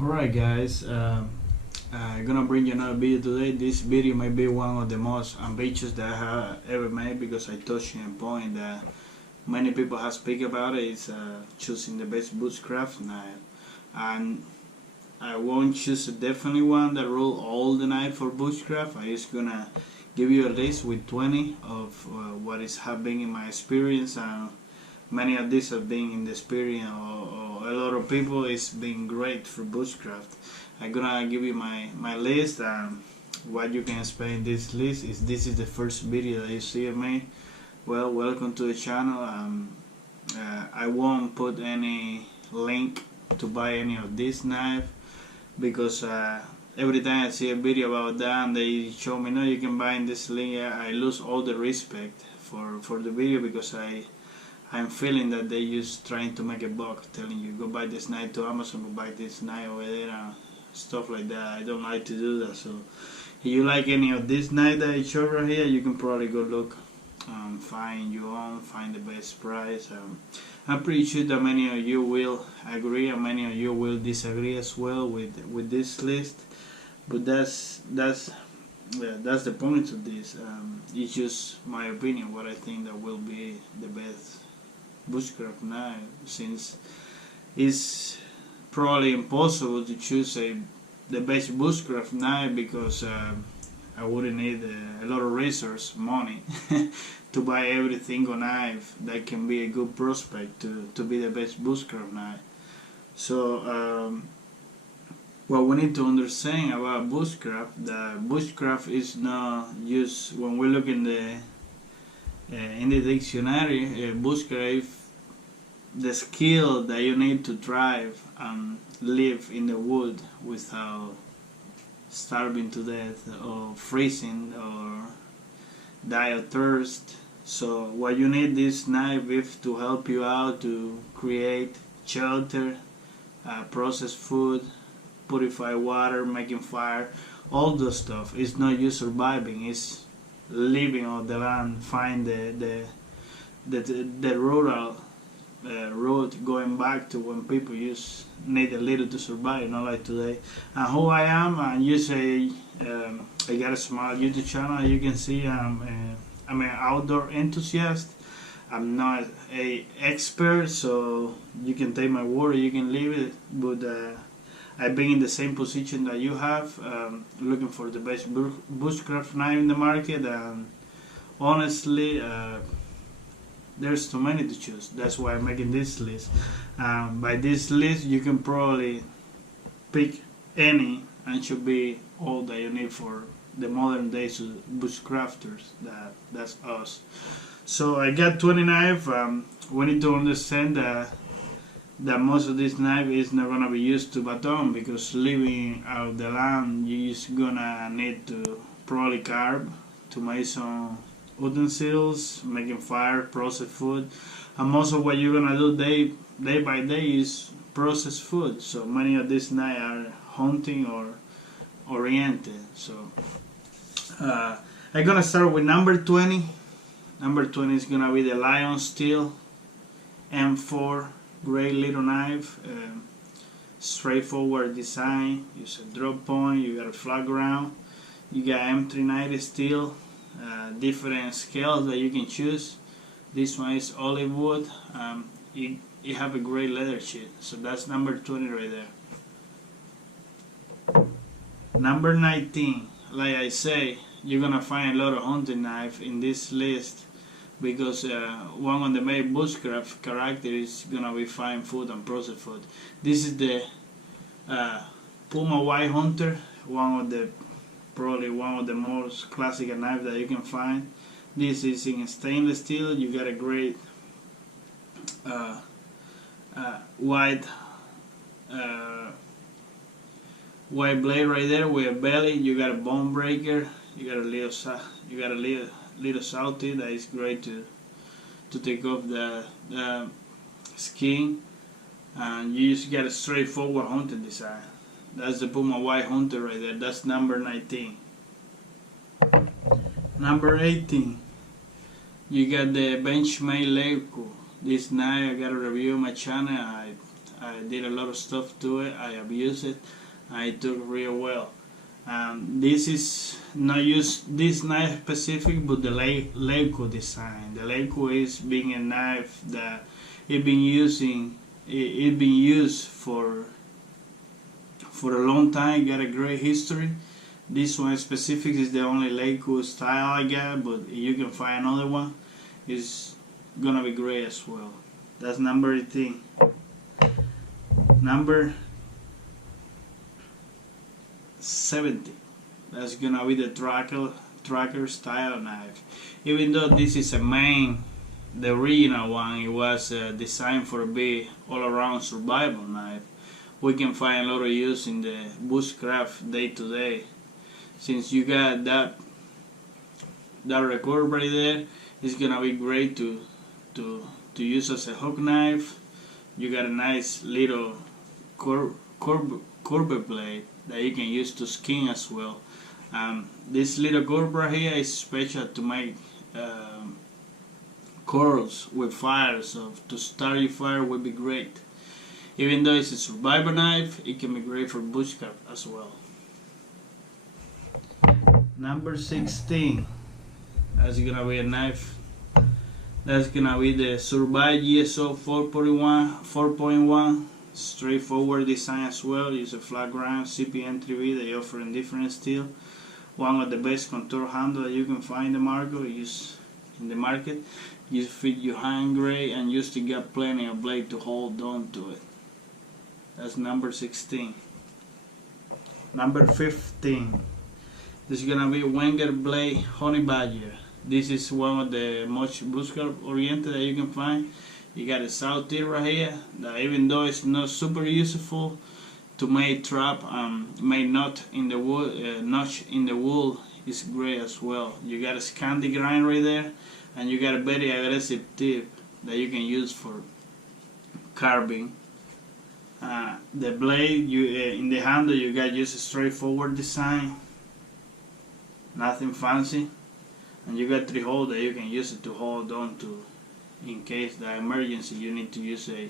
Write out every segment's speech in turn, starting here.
Alright guys, I'm gonna bring you another video today. This video might be one of the most ambitious that I have ever made because I touched on a point that many people have speak about it. Is choosing the best bushcraft knife, and I won't choose a definitely one that rule all the knife for bushcraft. I just gonna give you a list with 20 of what is happening in my experience, and many of these have been in the experience or a lot of people. It's been great for bushcraft. I'm gonna give you my list, and what you can expect in this list is this is the first video that you see of me. Well, welcome to the channel. I won't put any link to buy any of this knife because every time I see a video about that and they show me no you can buy in this link, I lose all the respect for the video because I'm feeling that they just trying to make a buck, telling you go buy this knife to Amazon, go buy this knife over there, and stuff like that. I don't like to do that. So if you like any of this knife that I show right here, you can probably go look, find your own, find the best price. I'm pretty sure that many of you will agree and many of you will disagree as well with this list. But that's the point of this. It's just my opinion, what I think that will be the best bushcraft knife, since it's probably impossible to choose the best bushcraft knife because I wouldn't need a lot of resource money to buy every single knife that can be a good prospect to be the best bushcraft knife. So what we need to understand about bushcraft, that bushcraft is not just when we look in the dictionary. Bushcraft, the skill that you need to thrive and live in the wood without starving to death or freezing or die of thirst. So what you need this knife with to help you out to create shelter, process food, purify water, making fire, all those stuff. It's not you surviving, it's living on the land, find the rural road going back to when people used need a little to survive, not like today. And who I am, and you say I got a small YouTube channel. You can see I'm an outdoor enthusiast. I'm not a expert, so you can take my word or you can leave it. But I've been in the same position that you have, looking for the best bushcraft knife in the market, and honestly, there's too many to choose. That's why I'm making this list. By this list, you can probably pick any, and should be all that you need for the modern days of bushcrafters. That's us. So I got 20 knives. We need to understand that most of this knife is not gonna be used to baton, because living out the land you just gonna need to probably carve to make some utensils, making fire, process food, and most of what you're gonna do day by day is process food. So many of these knives are hunting or oriented. So I'm gonna start with number 20. Number 20 is gonna be the Lion Steel M4. Great little knife, straightforward design. Use a drop point, you got a flat ground, you got M390 steel, different scales that you can choose. This one is olive wood. It have a great leather sheet, so that's number 20 right there. Number 19, like I say, you're gonna find a lot of hunting knife in this list, because one of the main bushcraft character is gonna be find food and process food. This is the Puma White Hunter, probably one of the most classic knives that you can find. This is in stainless steel. You got a great white blade right there with a belly. You got a bone breaker. You got a little salty that is great to take off the skin, and you just get a straightforward hunting design. That's the Puma White Hunter right there. That's number 19. Number 18, you got the Benchmade Lego. This knife I got a review on my channel. I did a lot of stuff to it. I abused it. I took real well. This is not just this knife specific, but the Lego design. The Lego is being a knife that it been used for a long time. Got a great history. This one specific is the only Lego style I got, but if you can find another one, it's gonna be great as well. That's number 18. Number 70. That's gonna be the Tracker style knife. Even though this is the original one, it was designed for a big all-around survival knife. We can find a lot of use in the bushcraft day to day. Since you got that record right there, it's gonna be great to use as a hook knife. You got a nice little curved blade that you can use to skin as well. This little curve right here is special to make curls with fire, so to start your fire would be great. Even though it's a survival knife, it can be great for bushcraft as well. Number 16. That's gonna be a knife. That's gonna be the Survive GSO 4.1. Straightforward design as well. Use a flat grind CPN3B. They offer in different steel. One of the best contour handle that you can find in the market. You fit your hand grade and you still got plenty of blade to hold on to it. That's number 16. Number 15. This is gonna be Wenger blade Honey Badger. This is one of the most bushcraft oriented that you can find. You got a saw tip right here that even though it's not super useful to make trap make knot in the wood, notch in the wool is great as well. You got a scanty grind right there, and you got a very aggressive tip that you can use for carving. The blade in the handle you got just a straightforward design, nothing fancy, and you got 3 holes that you can use it to hold on to in case the emergency you need to use a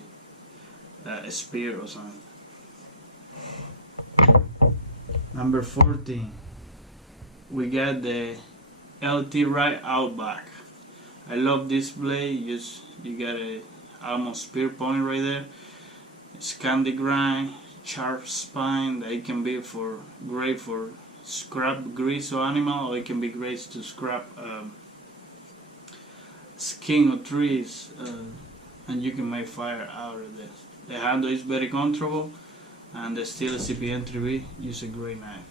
spear or something. Number 14, we got the LT Right Outback. I love this blade. You got a almost spear point right there. It's candy grind, sharp spine that it can be great for scrap grease or animal, or it can be great to scrap skin of trees, and you can make fire out of this. The handle is very comfortable, and the steel CPN3B is a great knife.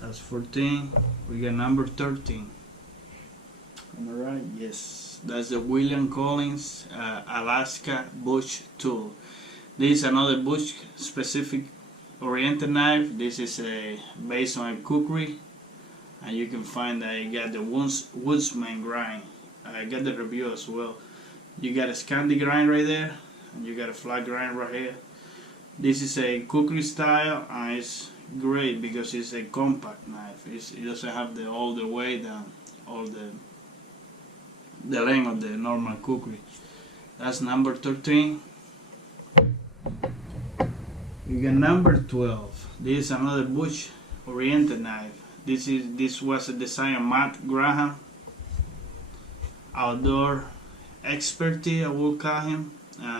That's 14. We got number 13. Am I right? Yes. That's the William Collins Alaska Bush Tool. This is another bush specific oriented knife. This is based on a kukri, and you can find that you got the Woodsman grind. I got the review as well. You got a scanty grind right there, and you got a flat grind right here. This is a kukri style, and it's great because it's a compact knife. It doesn't have all the weight and all the length of the normal kukri. That's number 13. You got number 12. This is another bush oriented knife. This was a design of Matt Graham. Outdoor expertise, I will call him.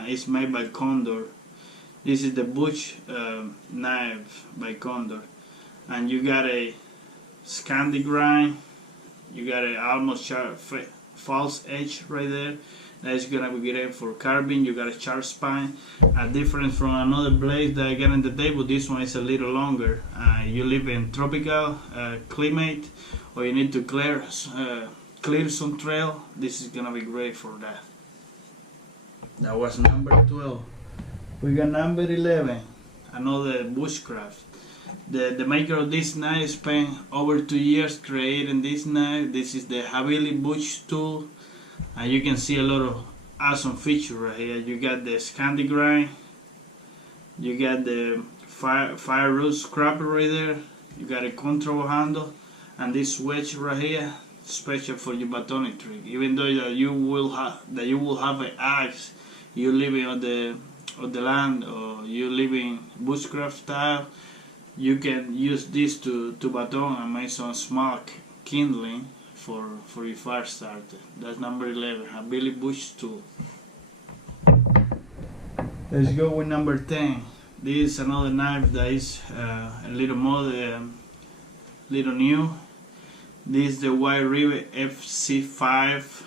It's made by Condor. This is the bush knife by Condor, and you got a scanty grind. You got a almost sharp false edge right there. That is gonna be great for carving. You got a sharp spine. Different from another blade that I got on the table. This one is a little longer. You live in tropical climate, or you need to clear some trail. This is gonna be great for that. That was number 12. We got number 11. Another bushcraft. The maker of this knife spent over 2 years creating this knife. This is the Abilly bush tool, and you can see a lot of awesome features right here. You got the scanty grind, you got the fire root scraper right there, you got a control handle, and this wedge right here, special for your batonic trick. Even though you will have an axe you living on the land or you living bushcraft style, you can use this to baton and make some small kindling for your fire starter. That's number 11, Abilly bush tool. Let's go with number 10. This is another knife that is a little more little new. This is the white River FC5.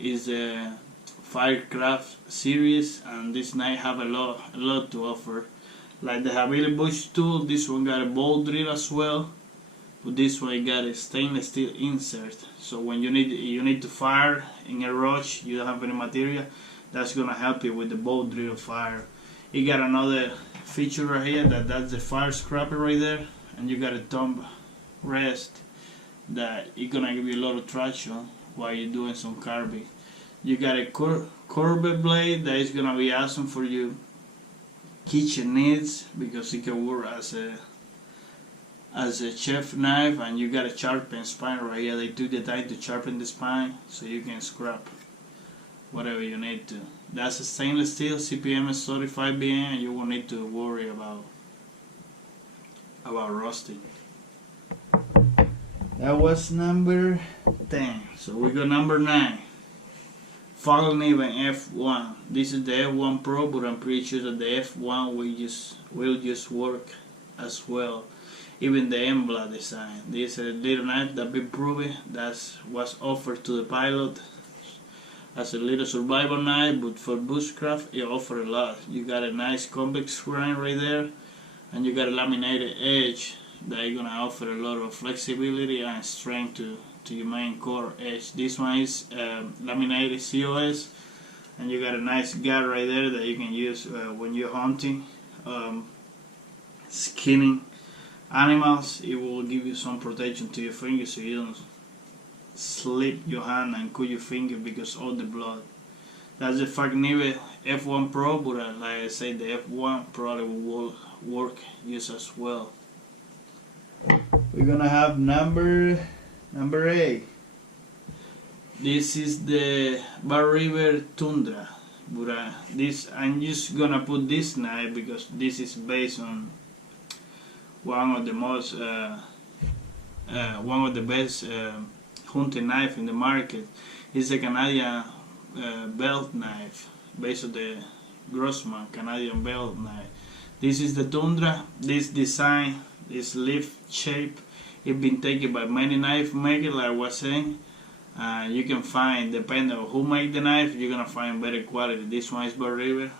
Is a Firecraft series, and this knife have a lot to offer. Like the Abilly bush tool, this one got a bolt drill as well, but this one got a stainless steel insert. So when you need to fire in a rush, you don't have any material, that's gonna help you with the bolt drill fire. You got another feature right here that's the fire scraper right there, and you got a thumb rest that it's gonna give you a lot of traction while you're doing some carving. You got a curved blade that is gonna be awesome for your kitchen needs because it can work as a chef knife, and you got a sharpened spine right here. They took the time to sharpen the spine so you can scrap whatever you need to. That's a stainless steel, CPM is 35 BN, and you won't need to worry about rusting. That was number 10. So we got number 9. Fallen Even F1. This is the F1 Pro, but I'm pretty sure that the F1 will just work as well. Even the Embla design. This is a little knife that been proven. That was offered to the pilot as a little survival knife, but for bushcraft it offers a lot. You got a nice convex grind right there, and you got a laminated edge that is gonna offer a lot of flexibility and strength to your main core edge. This one is laminated COS, and you got a nice guard right there that you can use when you're hunting, skinning animals. It will give you some protection to your fingers so you don't slip your hand and cut your finger because of the blood. That's the Nive F1 Pro, but like I said, the F1 probably will work just as well. We're gonna have number 8. This is the Bar River Tundra, but I'm just gonna put this knife because this is based on one of the best hunting knife in the market. It's a Canadian belt knife based on the Grossman Canadian belt knife. This is the Tundra. This design, this leaf shape, it's been taken by many knife makers, like I was saying. You can find, depending on who make the knife, you're gonna find better quality. This one is Bar River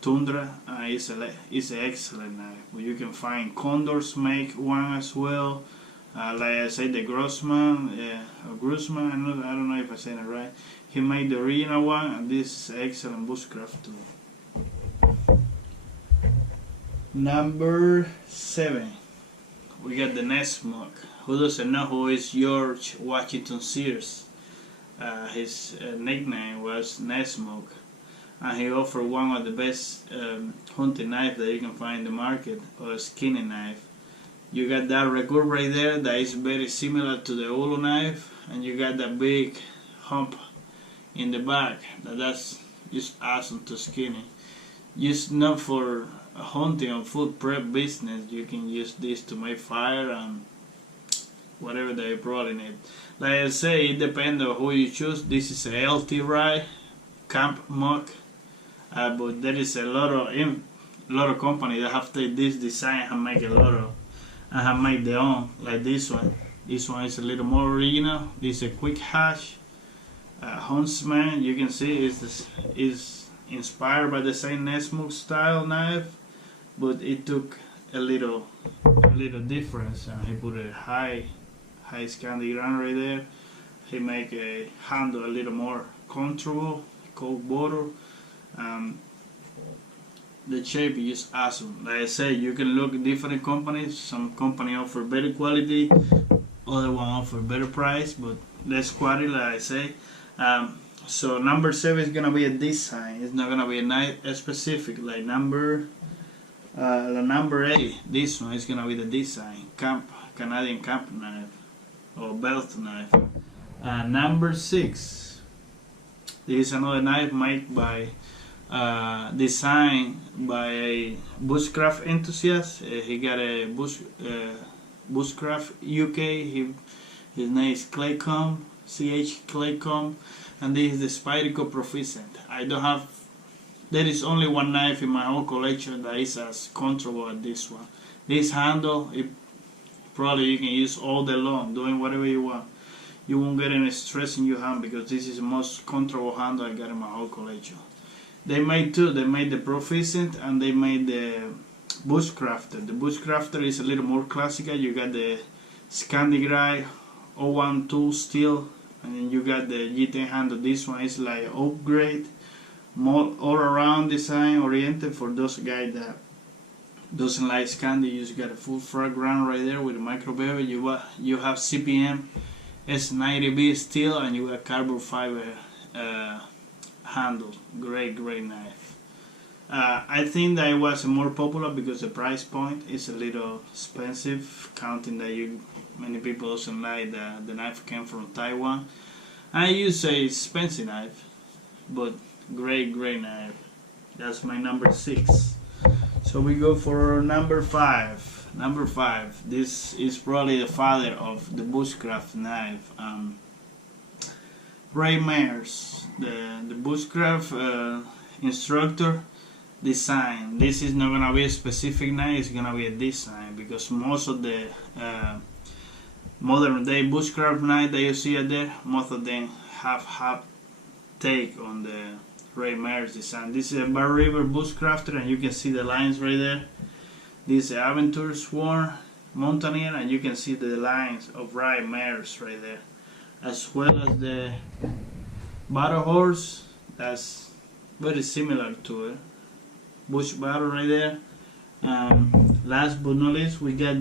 Tundra. It's an excellent knife. But you can find Condors make one as well. Like I said, the Grossman, Grossman, I don't know if I said it right. He made the original one, and this is excellent bushcraft tool. Number 7. We got the Ned Smoke. Who doesn't know who is George Washington Sears? His nickname was Ned Smoke, and he offered one of the best hunting knives that you can find in the market, or a skinning knife. You got that recurve right there that is very similar to the Ulu knife, and you got that big hump in the back. That's just awesome to skinning. Just not for hunting or food prep business. You can use this to make fire and whatever they brought in it. Like I say, it depends on who you choose. This is a LT Rye Camp Muck, but there is a lot of companies that have taken this design and make have made their own. Like this one. This one is a little more original. This is a quick hash Huntsman. You can see is inspired by the same Ned Smoke style knife, but it took a little difference, and he put a high Scandi ground right there. He make a handle a little more comfortable, cold bottle. The shape is just awesome. Like I said, you can look at different companies. Some company offer better quality, other one offer better price, but less quality, like I say. So number 7 is gonna be a design. It's not gonna be a knife specific. Like the number 8, this one is gonna be the design. Canadian camp knife or belt knife. Number 6. This is another knife made by designed by a bushcraft enthusiast. He got a bushcraft UK. His name is Claycomb, Claycomb, and this is the Spyderco Proficient. I don't have. There is only one knife in my whole collection that is as comfortable as this one. This handle, probably you can use all day long, doing whatever you want. You won't get any stress in your hand because this is the most comfortable handle I got in my whole collection. They made two. They made the Proficient and they made the Bushcrafter. The Bushcrafter is a little more classical. You got the Scandi 012 steel, and then you got the G10 handle. This one is like upgrade, more all around design oriented for those guys that doesn't like Scandi. You just got a full frag ground right there with a micro bevel. You have CPM S90B steel, and you got carbon fiber handle. Great knife. I think that it was more popular because the price point is a little expensive, counting that many people doesn't like the knife came from Taiwan. I use a expensive knife, but great knife. That's my number 6. So we go for number 5. Number 5. This is probably the father of the bushcraft knife. Raymar's, the bushcraft instructor design. This is not gonna be a specific knife, it's gonna be a design, because most of the modern day bushcraft knife that you see out there, most of them have take on the Raymar's design. This is a Bar River bushcrafter, and you can see the lines right there. This is Aventure Sworn Mountaineer, and you can see the lines of Raymar's right there, as well as the Battle Horse. That's very similar to it. Bush Battle right there. Last but not least, we got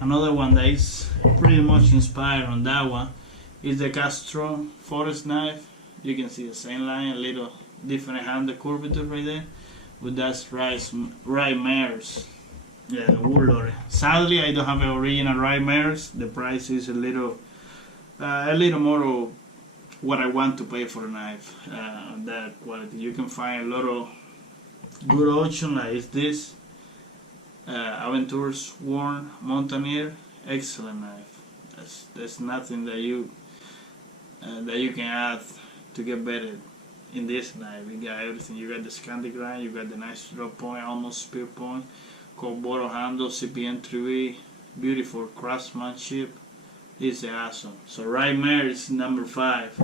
another one that is pretty much inspired on that one. Is the Castro forest knife. You can see the same line, a little different handle curvature right there, but that's Raymar's. Yeah, Warlord. Sadly, I don't have an original Raymar's. The price is a little more of what I want to pay for a knife. That quality. You can find a lot of good options like this. Aventure Sworn Mountaineer, excellent knife. There's nothing that you can add to get better in this knife. You got everything. You got the Scandi grind, you got the nice drop point, almost spear point, cold bottle handle, CPM 3V, beautiful craftsmanship. This is awesome. So Raymar is number 5.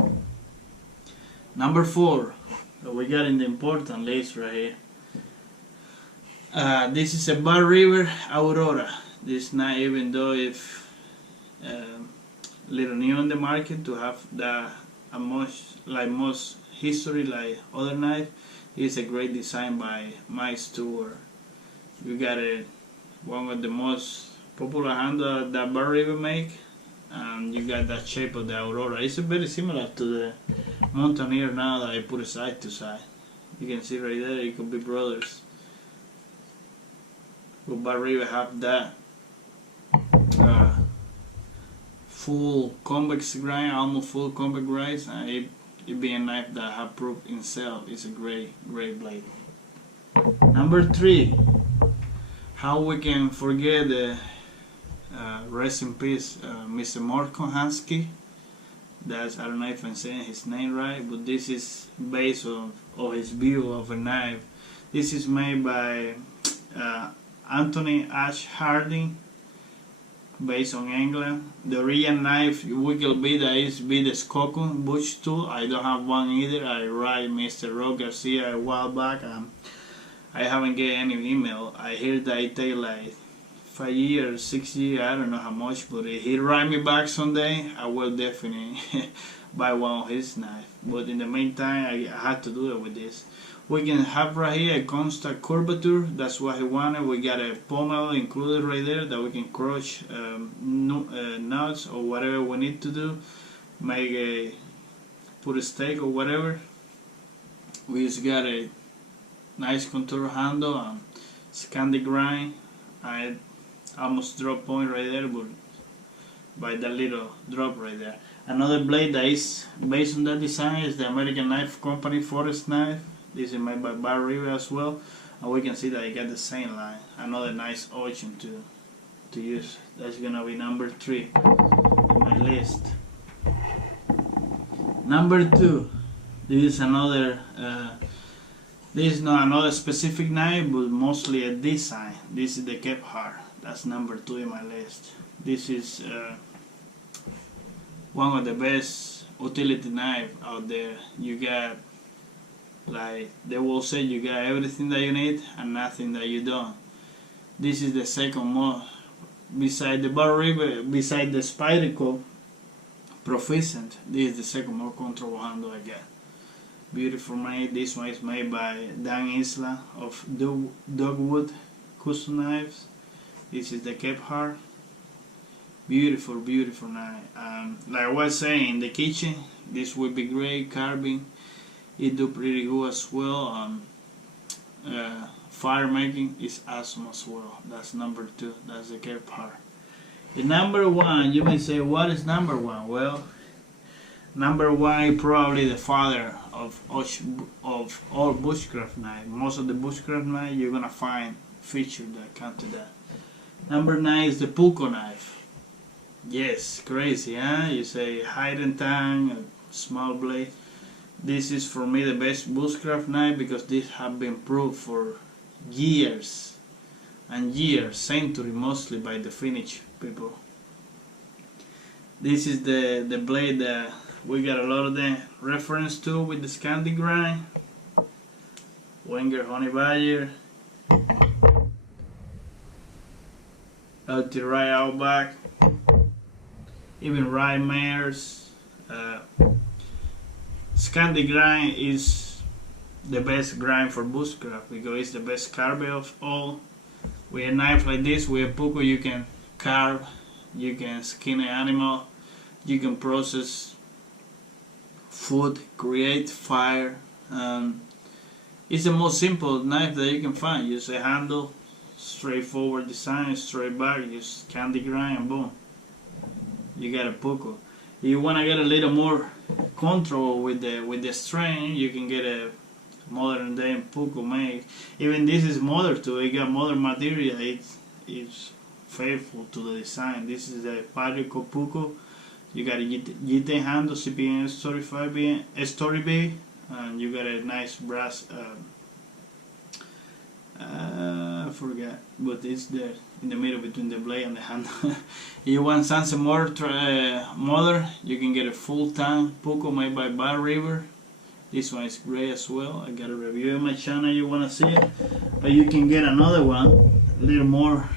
Number 4, we got in the important list right here. This is a Bar River Aurora. This knife, even though it's little new on the market to have most history like other knife, is a great design by Mike Stewart. You got one of the most popular handle that Bar River make, and you got that shape of the Aurora. It's very similar to the Mountaineer now that I put it side to side. You can see right there, it could be brothers. But Bar River have that full convex grind, almost full convex grind, and it being a knife that have proved itself is a great blade. Number 3, how we can forget the rest in peace, Mr. Morton Hansky. That's, I don't know if I'm saying his name right, but this is based on his view of a knife. This is made by Anthony Ash Harding, based on England. The original knife we could be that is the Claycomb Bush tool. I don't have one either. I write Mr. Rob Garcia a while back. I haven't get any email. I hear that it take like 5 years, 6 years, I don't know how much, but if he write me back someday, I will definitely buy one of his knife. But in the meantime, I had to do it with this. We can have right here a constant curvature. That's what he wanted. We got a pommel included right there that we can crush nuts or whatever we need to do. Put a steak or whatever. We just got a nice contour handle and Scandi grind. I almost drop point right there, but by that little drop right there. Another blade that is based on that design is the American Knife Company Forest knife. This is made by River as well, and we can see that it got the same line. Another nice option to use. That's gonna be number 3 on my list. Number 2. This is another. This is not another specific knife, but mostly a design. This is the Cape Hard. That's number 2 in my list. This is one of the best utility knife out there. You got, like they will say, you got everything that you need and nothing that you don't. This is the second most, beside the River, beside the Spyderco Proficient. This is the second more comfortable handle I got. Beautiful made. This one is made by Dan Isla of Dogwood Custom Knives. This is the Cape Hard. Beautiful, beautiful knife. Like I was saying, in the kitchen, this would be great. Carving, it do pretty good as well. Fire making is awesome as well. That's number 2. That's the Cape Hard. The number 1, you may say, what is number 1? Well, number 1 is probably the father of all bushcraft knives. Most of the bushcraft knives you're gonna find features that come to that. Number 9 is the Pulco knife. Yes, crazy, huh? You say hide and tang, a small blade. This is for me the best bushcraft knife because this have been proved for years and years, century mostly, by the Finnish people. This is the blade that we got a lot of the reference to with the Scandi grind. Wenger Honey Badger, LT Outback, even Raymar's. Scandi grind is the best grind for bushcraft because it's the best carver of all. With a knife like this, with a Pulco, you can carve, you can skin an animal, you can process food, create fire. It's the most simple knife that you can find. Use a handle, straightforward design, straight back, use Scandi grind, and boom, you got a Pulco. If you want to get a little more control with the strain, you can get a modern day Pulco made. Even this is modern too. It got modern material. It's faithful to the design. This is a Spyderco Pulco. You got a G10 handle, CPN Story B, and you got a nice brass. I forgot, but it's there in the middle between the blade and the handle. If you want something more modern, you can get a full tank Pulco made by River. This one is great as well. I got a review on my channel. You wanna see it, but you can get another one, a little more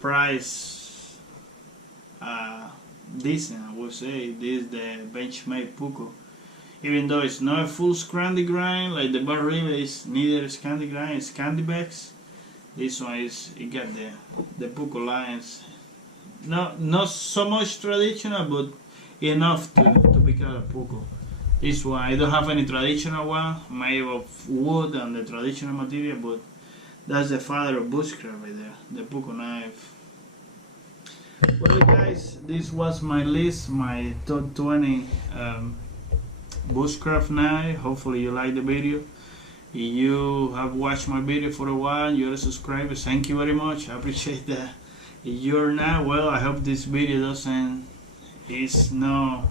price decent. I would say this is the Benchmade Pulco. Even though it's not a full Scandi grind like the River is, neither Scandi grind, it's Scandi bags. This one is, it got the Pulco lines. Not so much traditional, but enough to be called a Pulco. This one, I don't have any traditional one made of wood and the traditional material, but that's the father of bushcraft right there, the Pulco knife. Well guys, this was my list, my top 20 bushcraft knife. Hopefully you like the video. If you have watched my video for a while, you're a subscriber, thank you very much, I appreciate that. If you're not, well, I hope this video is not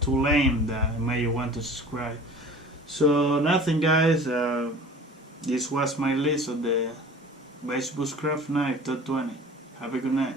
too lame that may you want to subscribe. So nothing guys, this was my list of the best bushcraft knife top 20. Have a good night.